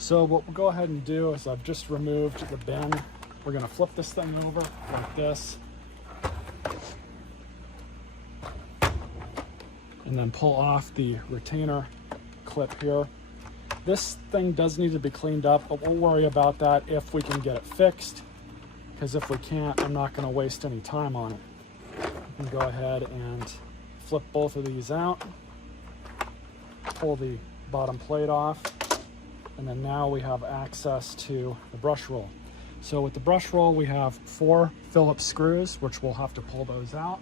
So what we'll go ahead and do is I've just removed the bin. We're gonna flip this thing over like this. And then pull off the retainer clip here. This thing does need to be cleaned up, but we'll worry about that if we can get it fixed. Because if we can't, I'm not gonna waste any time on it. You can go ahead and flip both of these out. Pull the bottom plate off. And then now we have access to the brush roll. So with the brush roll, we have 4 Phillips screws, which we'll have to pull those out.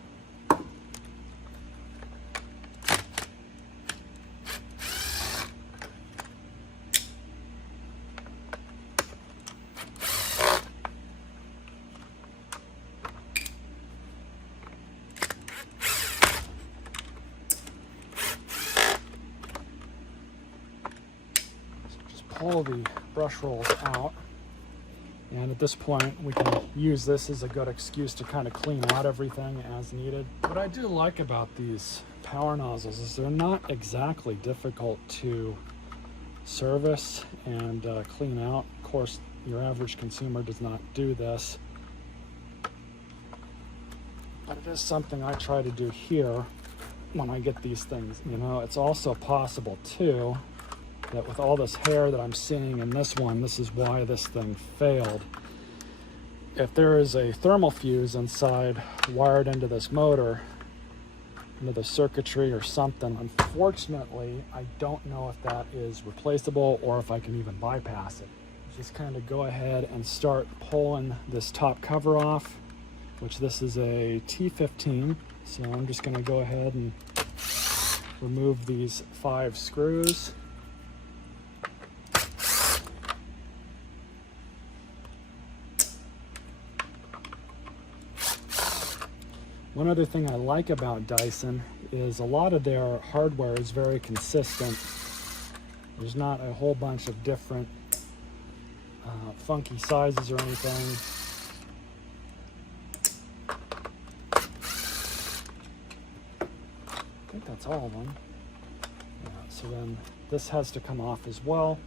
Pull the brush rolls out, and at this point we can use this as a good excuse to kind of clean out everything as needed. What I do like about these power nozzles is they're not exactly difficult to service and clean out. Of course, your average consumer does not do this, but it is something I try to do here when I get these things. You know, it's also possible too that with all this hair that I'm seeing in this one, this is why this thing failed. If there is a thermal fuse inside wired into this motor, into the circuitry or something, unfortunately, I don't know if that is replaceable or if I can even bypass it. Just kind of go ahead and start pulling this top cover off, which this is a T15. So I'm just gonna go ahead and remove these 5 screws. One other thing I like about Dyson is a lot of their hardware is very consistent. There's not a whole bunch of different funky sizes or anything. I think that's all of them. Yeah, so then this has to come off as well.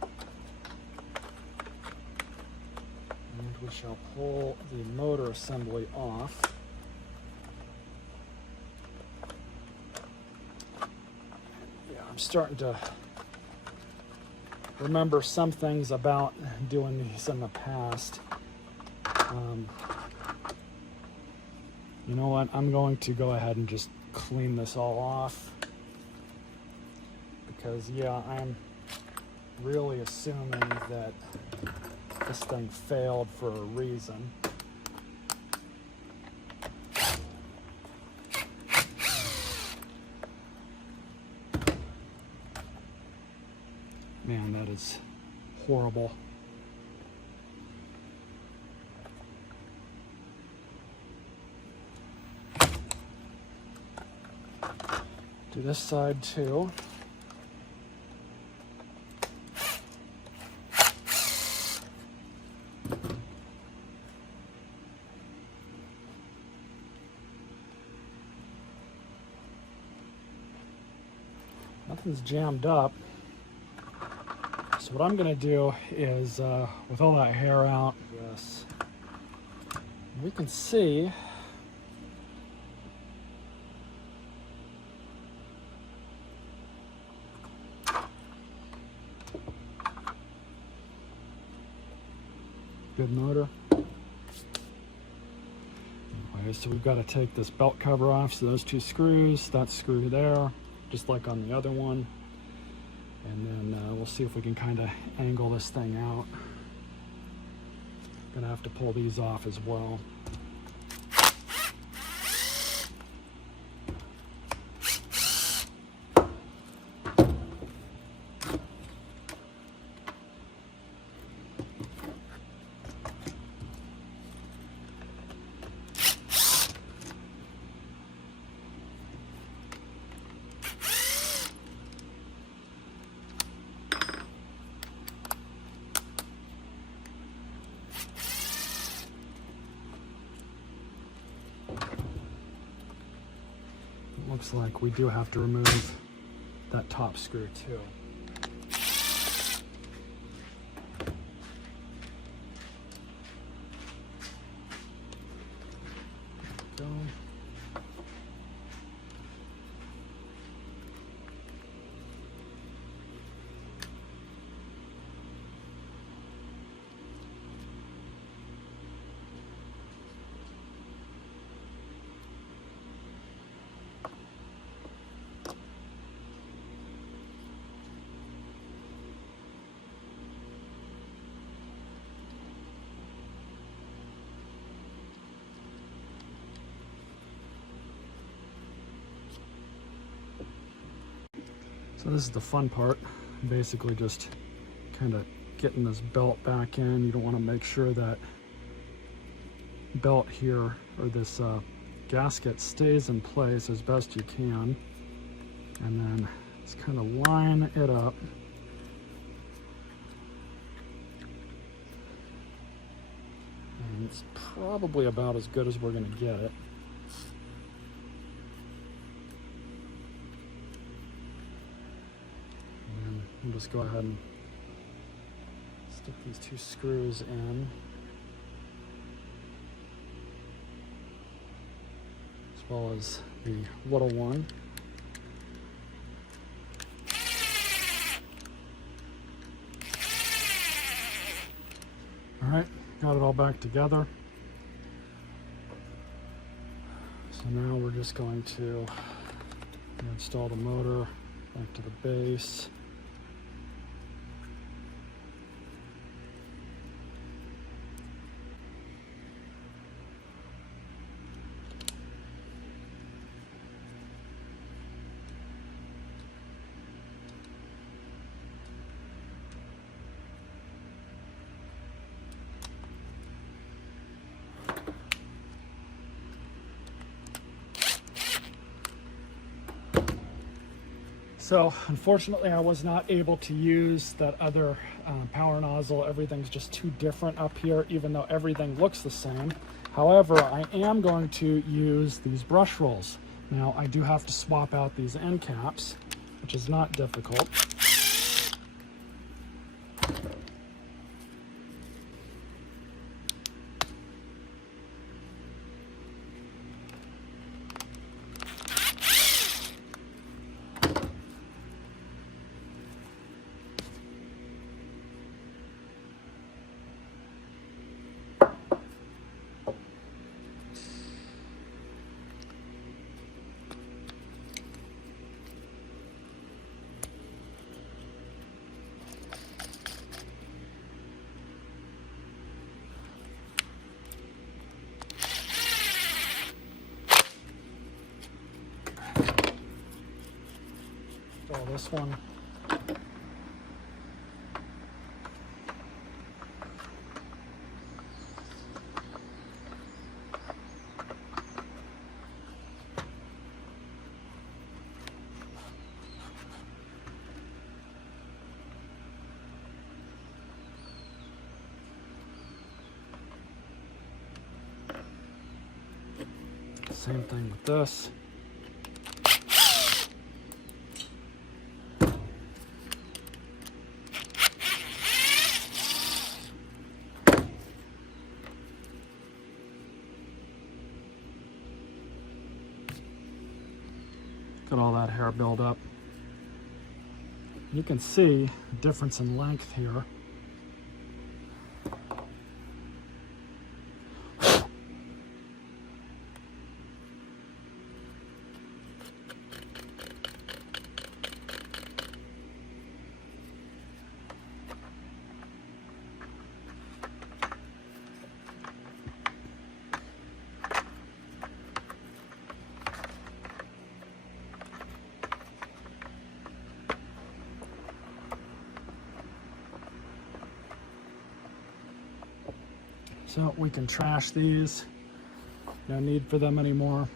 And we shall pull the motor assembly off. I'm starting to remember some things about doing these in the past. You know what? I'm going to go ahead and just clean this all off because, yeah, I'm really assuming that this thing failed for a reason. Man, that is horrible. Do this side too. Nothing's jammed up. So what I'm gonna do is, with all that hair out, yes, we can see good motor. Anyway, so we've got to take this belt cover off. So those 2 screws, that screw there, just like on the other one. And then we'll see if we can kind of angle this thing out. Gonna have to pull these off as well. Looks like we do have to remove that top screw too. So this is the fun part, basically just kind of getting this belt back in. You don't want to make sure that belt here, or this gasket, stays in place as best you can. And then just kind of line it up. And it's probably about as good as we're going to get it. And we'll just go ahead and stick these two screws in, as well as the little one. All right, got it all back together. So now we're just going to install the motor back to the base. So unfortunately, I was not able to use that other power nozzle. Everything's just too different up here, even though everything looks the same. However, I am going to use these brush rolls. Now, I do have to swap out these end caps, which is not difficult. This one. Same thing with this. Got all that hair build up. You can see the difference in length here. So we can trash these, no need for them anymore.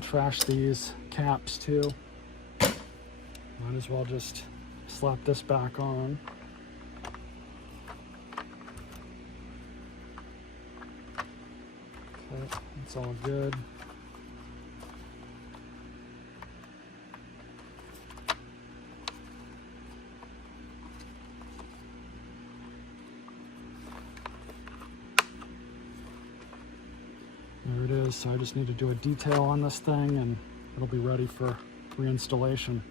Trash these caps too. Might as well just slap this back on. Okay, it's all good. There it is. So I just need to do a detail on this thing and it'll be ready for reinstallation.